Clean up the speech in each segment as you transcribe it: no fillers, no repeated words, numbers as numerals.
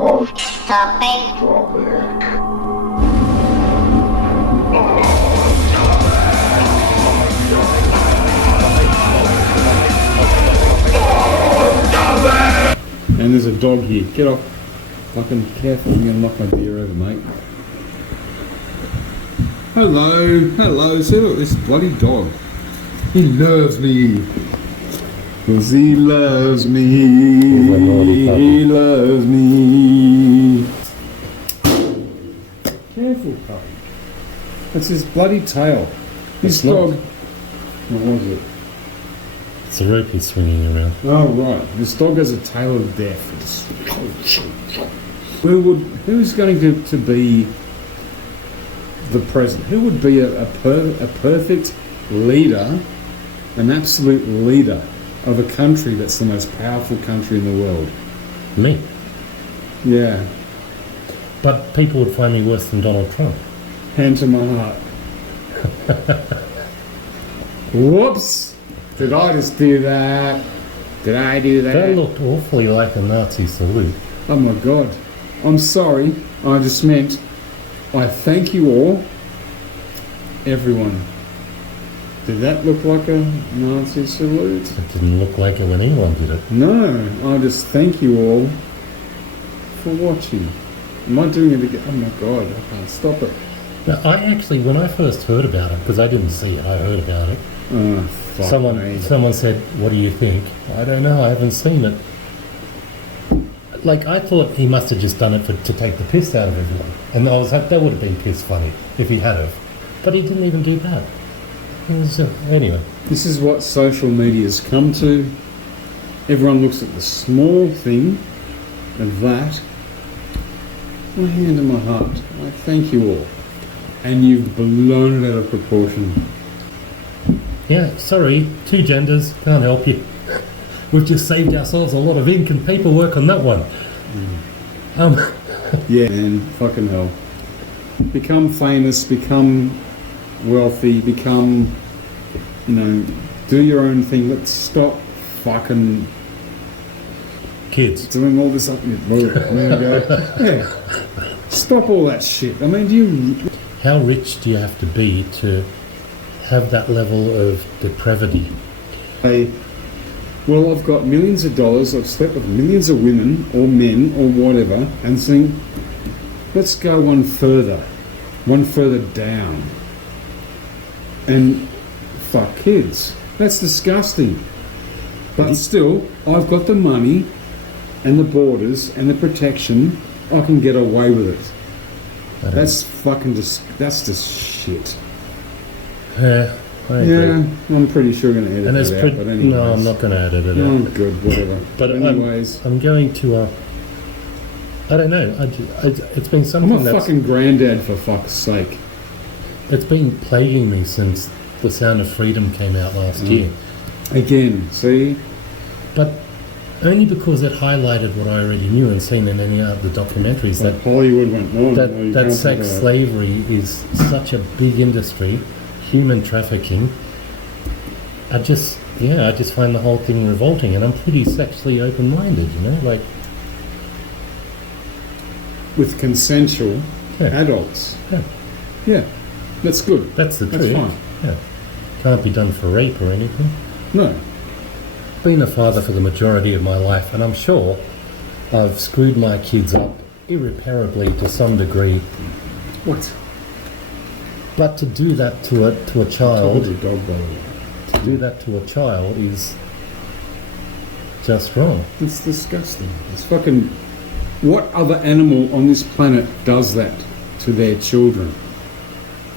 And there's a dog here. Get off. Fucking careful, I'm gonna knock my beer over, mate. Hello. See, look, this bloody dog. He loves me. 'Cause he loves me. He loves me. Careful, puppy. That's his bloody tail. This dog. What was it? It's a rope he's swinging around. Oh, right. This dog has a tail of death. Who's going to be the president? Who would be a perfect leader, an absolute leader of a country that's the most powerful country in the world? Me. Yeah. But people would find me worse than Donald Trump. Hand to my heart. Whoops! Did I just do that? Did I do that? That looked awfully like a Nazi salute. Oh my God. I'm sorry. I just meant I thank you all. Everyone. Did that look like a Nazi salute? It didn't look like it when anyone did it. No. I just thank you all for watching. Am I doing it again? Oh my God. I can't stop it. Now, I actually, when I first heard about it, because I didn't see it, I heard about it. Oh, fuck me. Someone said, "What do you think?" I don't know. I haven't seen it. Like, I thought he must have just done it to take the piss out of everyone. And I was like, that would have been piss funny if he had have. But he didn't even do that. Anyway. This is what social media's come to. Everyone looks at the small thing of that. My hand on my heart. I thank you all. And you've blown it out of proportion. Yeah, sorry. 2 genders. Can't help you. We've just saved ourselves a lot of ink and paperwork on that one. Yeah, man, fucking hell. Become famous, become wealthy, become, do your own thing. Let's stop fucking kids doing all this up. Yeah. Stop all that shit. I mean, How rich do you have to be to have that level of depravity? Well, I've got millions of dollars, I've slept with millions of women, or men, or whatever, and saying, let's go one further down. And fuck kids. That's disgusting. But still, I've got the money, and the borders, and the protection, I can get away with it. That's fucking that's just shit. Yeah. Yeah, I'm pretty sure going to edit it out, but anyways. No, I'm not going to edit it out. Oh, good, whatever. But anyways. I'm going to, I don't know, it's been something I'm a fucking granddad, for fuck's sake. It's been plaguing me since The Sound of Freedom came out last year. Again, see? But only because it highlighted what I already knew and seen in any other documentaries. Like that Hollywood went on. That sex slavery is such a big industry. Human trafficking. I just find the whole thing revolting, and I'm pretty sexually open-minded, like with consensual adults. Yeah, that's good. That's the truth. That's fine. Yeah, can't be done for rape or anything. No. Been a father for the majority of my life, and I'm sure I've screwed my kids up irreparably to some degree. What? But to do that to a child, to do that to a child is just wrong. It's disgusting. It's fucking. What other animal on this planet does that to their children?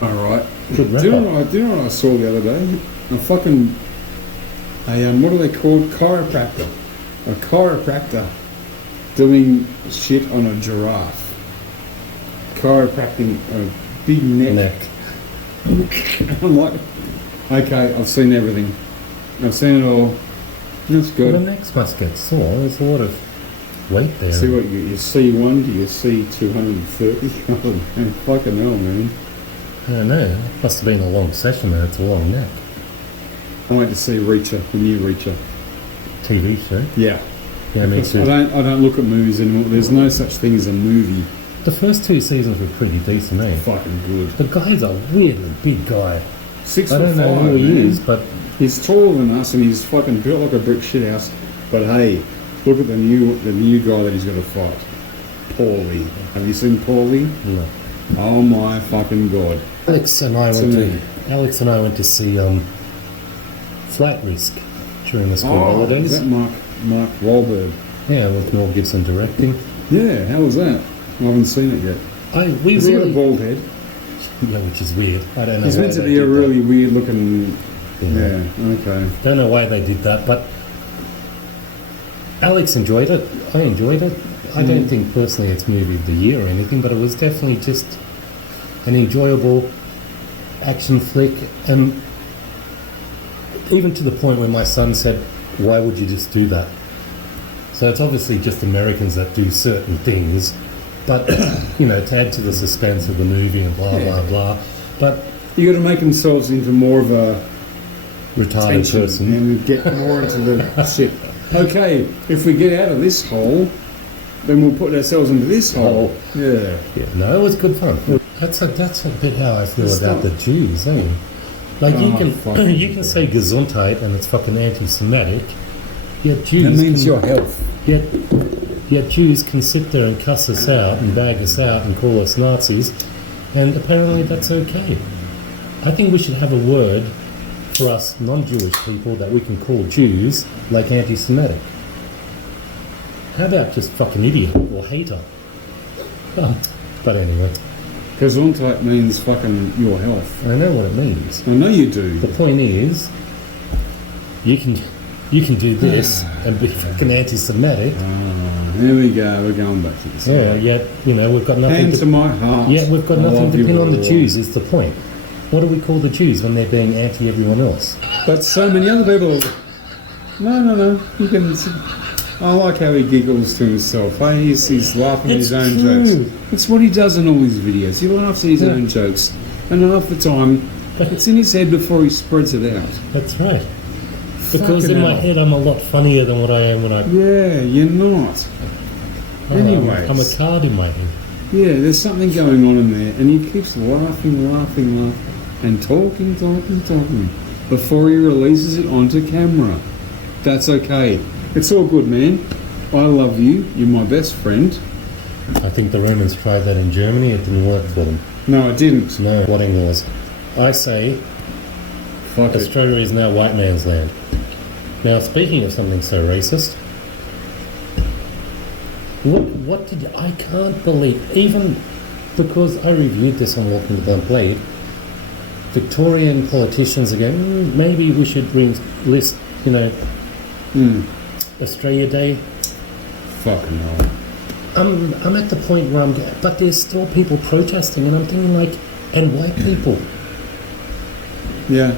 All right. Do you know what I saw the other day? What are they called? Chiropractor. A chiropractor doing shit on a giraffe. Chiropracting a big neck. I'm like, okay, I've seen everything. I've seen it all. That's good. Well, the necks must get sore. There's a lot of weight there. See what you see 1 to you see 230. Oh, man, fucking hell, man. I don't know. It must have been a long session there. It's a long neck. I went to see Reacher, the new Reacher. TV show? Yeah. Yeah, me Because too. I don't look at movies anymore. There's no such thing as a movie. The first 2 seasons were pretty decent, eh? Fucking good. The guy's a weirdly big guy. 6 I foot don't know 5, who he man. is, but He's taller than us, and he's fucking built like a brick shithouse. But hey, look at the new guy that he's got to fight. Paulie. Have you seen Paulie? no. Oh my fucking god. Alex and I went to see Flight Risk during the school Is holidays. that Mark Wahlberg? Yeah, with Mel Gibson directing. Yeah, how was that? I haven't seen it yet. We Has he got a really, bald head? yeah, which is weird. I don't know. He's why meant to they be a did that. really weird looking. Yeah. Yeah, okay. Don't know why they did that, but Alex enjoyed it. I enjoyed it. I don't think personally it's movie of the year or anything, but it was definitely just an enjoyable action flick, and even to the point where my son said, "Why would you just do that?" So it's obviously just Americans that do certain things, but to add to the suspense of the movie and blah blah blah. But You got to make themselves into more of a retarded tension person. and get more into the shit. Okay, if we get out of this hole, then we'll put ourselves into this hole. Yeah. Yeah, no, it was good fun. That's a bit how I feel It's about not- the Jews, eh? Like Oh, fucking you can say Gesundheit and it's fucking anti-Semitic. Yet That Jews means can, your health. yet Jews can sit there and cuss us out and bag us out and call us Nazis, and apparently that's okay. I think we should have a word for us non-Jewish people that we can call Jews, like anti-Semitic. How about just fucking idiot or hater? But anyway, Gesundheit means fucking your health. I know what it means. I know you do. The point is, you can do this and be fucking anti-Semitic. Here we go. We're going back to this. Yeah, yet we've got nothing Hand to my heart. Yeah, we've got I nothing love to you pin on the all. Jews. Is the point? What do we call the Jews when they're being anti everyone else? But so many other people. No. You can. I like how he giggles to himself. Hey, he's laughing at It's his own true. jokes. It's what he does in all his videos. He laughs at his own jokes, and half the time, it's in his head before he spreads it out. That's right. Because Fucking in my hell. head, I'm a lot funnier than what I am when I. Yeah, you're not. Anyways. I'm a card in my head. Yeah, there's something going on in there, and he keeps laughing, and talking, before he releases it onto camera. That's okay. It's all good, man. I love you. You're my best friend. I think the Romans tried that in Germany. It didn't work for them. No, I didn't. No, what was? I say Fuck it. Australia is now white man's land. Now, speaking of something so racist, what did I can't believe, even because I reviewed this on Walking the Blunt Blade, Victorian politicians are going, maybe we should list, Australia Day. Fucking hell. I'm at the point where but there's still people protesting, and I'm thinking like, and white people, Yeah.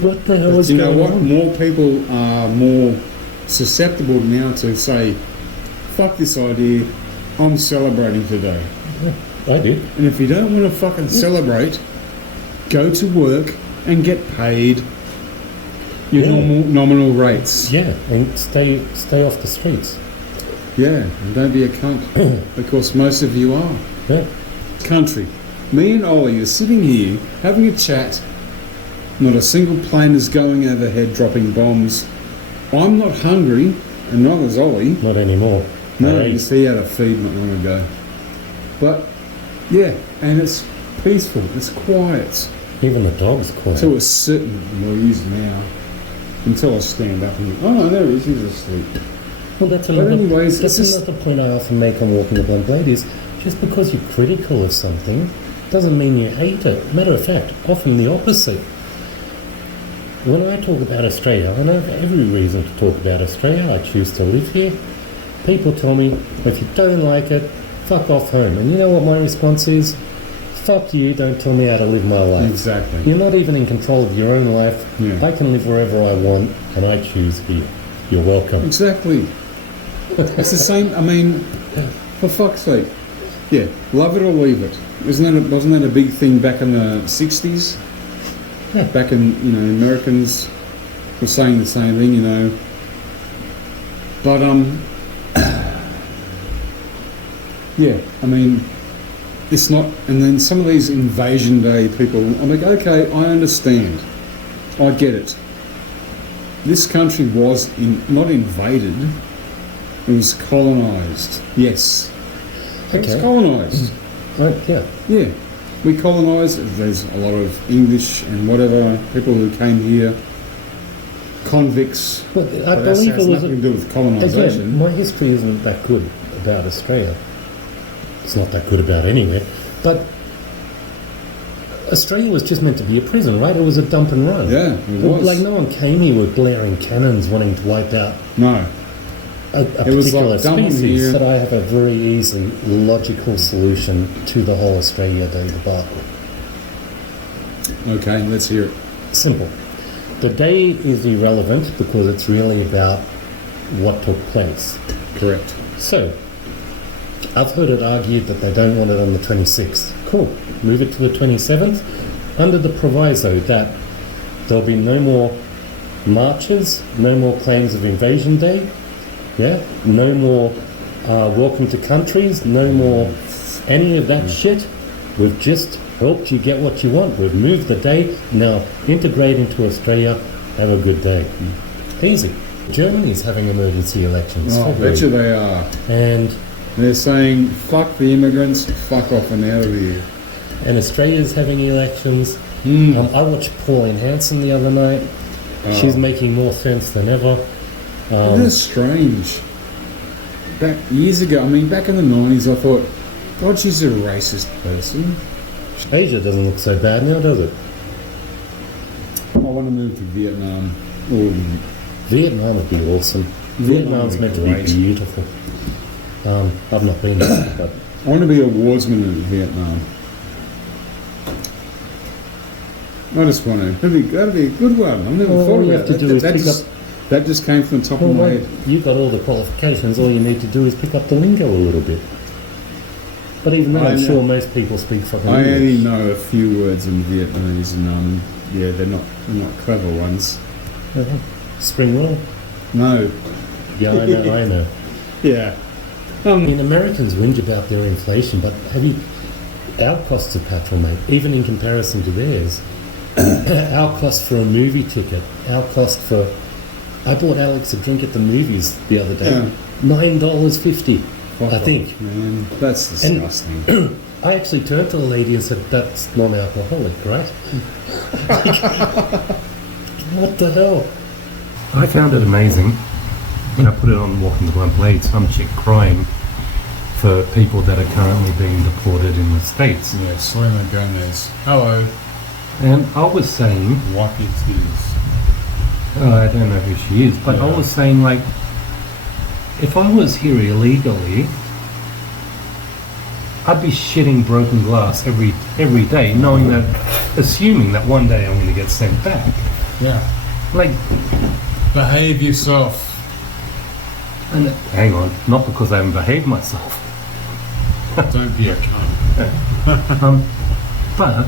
what the hell is Do you know going what? on? More people are more susceptible now to say, fuck this idea, I'm celebrating today. I did. And if you don't want to fucking celebrate, go to work and get paid your Yeah. nominal rates. Yeah, and stay off the streets. Yeah, and don't be a cunt, because most of you are. Yeah. Country. Me and Ollie are sitting here having a chat. Not a single plane is going overhead dropping bombs. I'm not hungry, and neither is Ollie. Not anymore. No, Right. you see, he had a feed not long ago. But, yeah, and it's peaceful, it's quiet. Even the dog's quiet. To a certain, well, he's now, until I stand up and, oh no, there he is, he's asleep. Well, that's But another. anyways, that's it's just- another point I often make on Walking the Blunt Blade is just because you're critical of something doesn't mean you hate it. Matter of fact, often the opposite. When I talk about Australia, I have every reason to talk about Australia. I choose to live here. People tell me, if you don't like it, fuck off home. And you know what my response is? Fuck you, don't tell me how to live my life. Exactly. You're not even in control of your own life. Yeah. I can live wherever I want, and I choose here. You're welcome. Exactly. It's the same, I mean, for fuck's sake. Yeah, love it or leave it. Wasn't that a big thing back in the 60s? Yeah. Back in, Americans were saying the same thing, But, Yeah, I mean, it's not. And then some of these Invasion Day people, I'm like, okay, I understand. I get it. This country was not invaded, it was colonised. Yes. It was Okay. colonised. Right, yeah. Yeah. We colonised. There's a lot of English and whatever, people who came here, convicts. But I But that believe has it was... nothing to do with Again, colonisation. my history isn't that good about Australia. It's not that good about anywhere. But Australia was just meant to be a prison, right? It was a dump and run. Yeah, it was. Like, no one came here with blaring cannons wanting to wipe out No. a It was particular like dump 'em species. here. That I have a very easy, logical solution to the whole Australia Day debacle. Okay, let's hear it. Simple. The day is irrelevant because it's really about what took place. Correct. So, I've heard it argued that they don't want it on the 26th. Cool. Move it to the 27th under the proviso that there'll be no more marches, no more claims of Invasion Day, yeah, no more welcome to countries, no more any of that shit. We've just helped you get what you want. We've moved the day. Now integrate into Australia. Have a good day. Easy. Germany's having emergency elections. Oh, I February. bet you they are. And They're saying, fuck the immigrants, fuck off and out of here. Australia's having elections. Mm. I watched Pauline Hanson the other night. She's making more sense than ever. Isn't it strange? Back years ago, I mean, back in the 90s, I thought, God, she's a racist person. Asia doesn't look so bad now, does it? I want to move to Vietnam. Or Vietnam would be awesome. Vietnam Vietnam's would be meant to be great. beautiful. I've not been there, but I want to be a wardsman in Vietnam. I just want to. That'd be a good one. I've never All thought you about have to do is that. pick That just came from the top well, of my mate, head. you've got all the qualifications. All you need to do is pick up the lingo a little bit. But even then, I'm sure most people speak fucking I only English. know a few words in Vietnamese, and yeah, they're not clever ones. Spring roll. No. Yeah, I know. I know. Yeah. I mean, Americans whinge about their inflation, but our costs of petrol, mate, even in comparison to theirs, our cost for a movie ticket, our cost for... I bought Alex a drink at the movies the other day. Yeah. $9.50, Fuck I off, think. man, that's disgusting. I actually turned to the lady and said, that's non-alcoholic, right? What the hell? I found it amazing when I put it on Walking the Blunt Blade, some chick crying for people that are currently being deported in the States. Yeah, Selena Gomez. Hello. And I was saying, Wipe your tears. I don't know who she is, but I was saying, like, if I was here illegally, I'd be shitting broken glass every day, knowing that, assuming that one day I'm going to get sent back. Yeah. Like, Behave yourself. and hang on, not because I haven't behaved myself. Don't be a cunt. But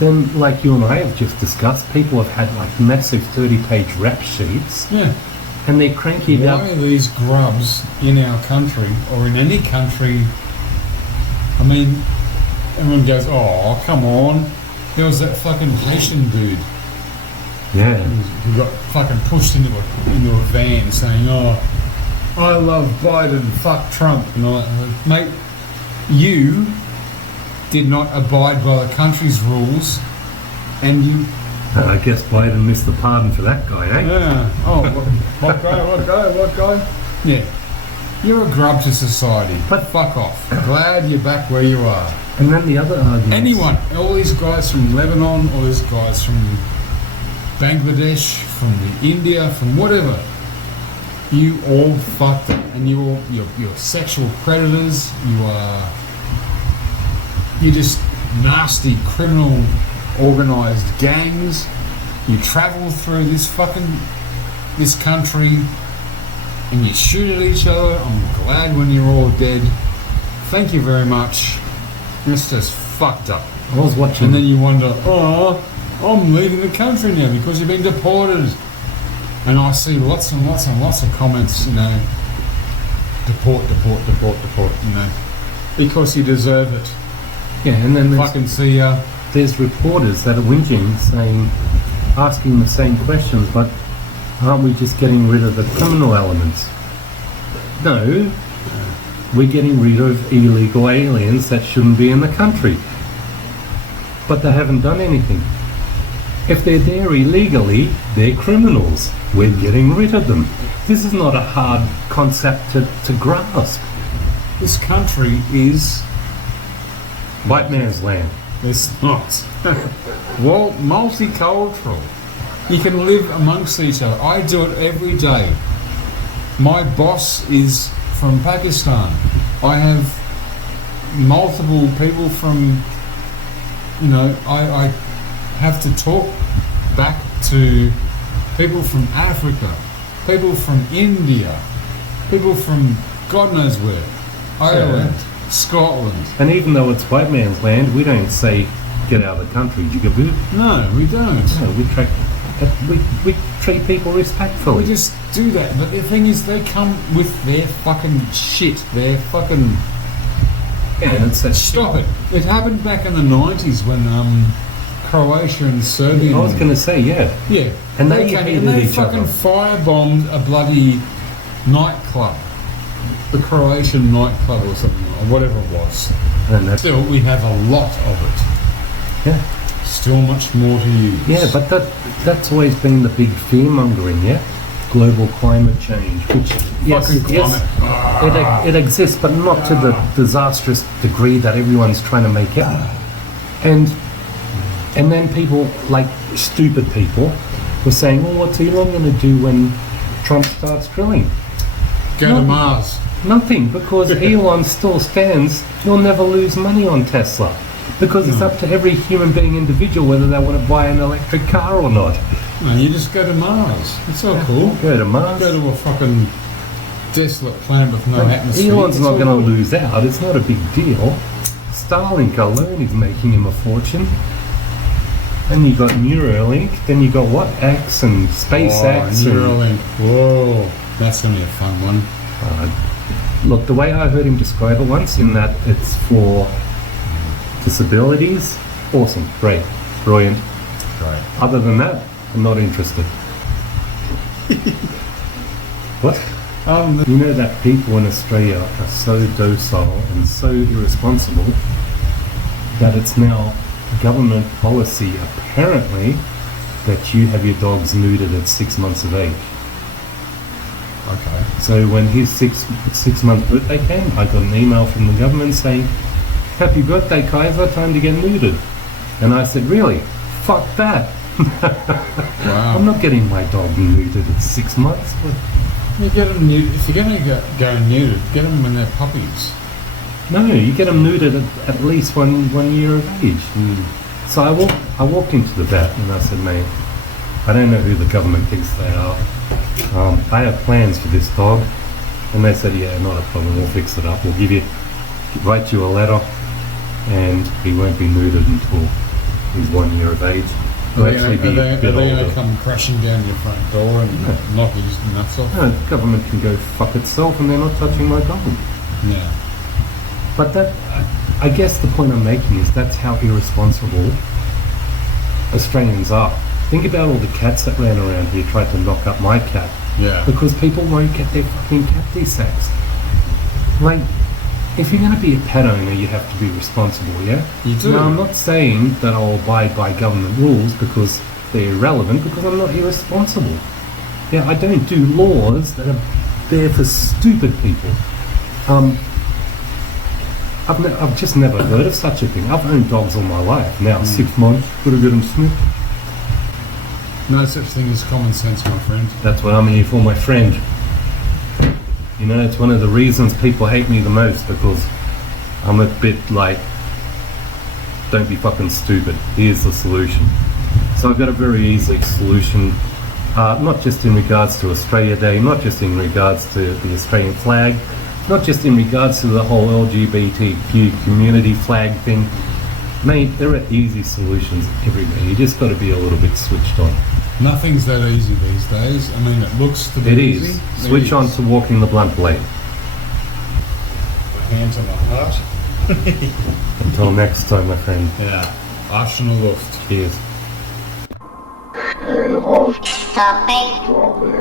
then, like you and I have just discussed, people have had like massive 30-page rap sheets, Yeah. and they're cranky Why about. are these grubs in our country or in any country? I mean, everyone goes, "Oh, come on!" There was that fucking Haitian dude Yeah, who got fucking pushed into a van, saying, "Oh, I love Biden, fuck Trump," and all that. Mate, you did not abide by the country's rules, and you. I guess Biden missed the pardon for that guy, eh? Yeah. Oh, what guy? Yeah. You're a grub to society. But- fuck off. Glad you're back where you are. And then the other argument. Anyone, all these guys from Lebanon, all these guys from Bangladesh, from India, from whatever, you all fucked it. And you're sexual predators. You're just nasty criminal organised gangs. You travel through this country and you shoot at each other. I'm glad when you're all dead. Thank you very much. It's just fucked up. I was watching. And then you wonder, oh, I'm leaving the country now because you've been deported. And I see lots and lots and lots of comments, deport, you know, because you deserve it. Yeah, and then Fucking see ya. there's reporters that are whinging, saying, asking the same questions, but aren't we just getting rid of the criminal elements? No, we're getting rid of illegal aliens that shouldn't be in the country. But they haven't done anything. If they're there illegally, they're criminals. We're getting rid of them. This is not a hard concept to grasp. This country is... White man's land. It's not. Well, multicultural. You can live amongst each other. I do it every day. My boss is from Pakistan. I have multiple people from, you know, I have to talk back to people from Africa, people from India, people from God knows where, Ireland, Scotland. And even though it's white man's land, we don't say, get out of the country, jigaboo. No, we don't. No, we treat people respectfully. We just do that. But the thing is, they come with their fucking shit, their fucking... Yeah, it's that Stop it. It happened back in the 90s when Croatia and Serbia... I was going to say, yeah. Yeah. And they came hated and they each fucking other. firebombed a bloody nightclub. The Croatian nightclub or something, or whatever it was. And that's, Still, we have a lot of it. yeah. Still much more to use. Yeah, but that's always been the big fear-mongering, yeah? Global climate change, which, yes, it exists, but not to the disastrous degree that everyone's trying to make out. And then people, like stupid people, were saying, well, what's Elon going to do when Trump starts drilling? Go to Mars. Nothing, because Elon still stands. You'll never lose money on Tesla. Because it's up to every human being individual whether they want to buy an electric car or not. No, you just go to Mars. It's all cool. Go to Mars. Go to a fucking desolate planet with no atmosphere. Elon's It's not all going to cool. lose out. It's not a big deal. Starlink alone is making him a fortune. Then you got Neuralink. Then you got what? X and SpaceX. Neuralink. Whoa. That's going to be a fun one. Look, the way I heard him describe it once, in that it's for disabilities, awesome, great, brilliant. Right. Other than that, I'm not interested. What? You know that people in Australia are so docile and so irresponsible that it's now government policy, apparently, that you have your dogs neutered at 6 months of age. Okay. So when his six-month birthday came, I got an email from the government saying, "Happy birthday, Kaiser, time to get neutered." And I said, really? Fuck that. Wow. I'm not getting my dog neutered at 6 months. You get them neutered. If you're going to go neutered, get them when they're puppies. No, you get them neutered at least one year of age. So I walked into the vet and I said, mate, I don't know who the government thinks they are. I have plans for this dog. And they said, yeah, not a problem, we'll fix it up. We'll write you a letter, and he won't be neutered until he's 1 year of age. He'll actually be a bit Are they going older. to come crashing down your front door and knock his nuts off? No, the government can go fuck itself, and they're not touching my dog. Yeah. But I guess the point I'm making is that's how irresponsible Australians are. Think about all the cats that ran around here, tried to knock up my cat. Yeah. Because people won't get their fucking cat desexed. Like, if you're going to be a pet owner, you have to be responsible, yeah? You do. Now, I'm not saying that I'll abide by government rules because they're irrelevant, because I'm not irresponsible. Yeah, I don't do laws that are there for stupid people. I've just never heard of such a thing. I've owned dogs all my life. Now, 6 months, gotta get them snipped. No such thing as common sense, my friend. That's what I'm here for, my friend. You know, it's one of the reasons people hate me the most, because I'm a bit like, don't be fucking stupid. Here's the solution. So I've got a very easy solution, not just in regards to Australia Day, not just in regards to the Australian flag, not just in regards to the whole LGBTQ community flag thing. Mate, there are easy solutions everywhere. You just got to be a little bit switched on. Nothing's that easy these days. I mean, it looks to be It easy. is. Switch on to walking the blunt blade. hand to my heart. Until next time, my friend. Ja, Arsch und Luft. Cheers. Topic.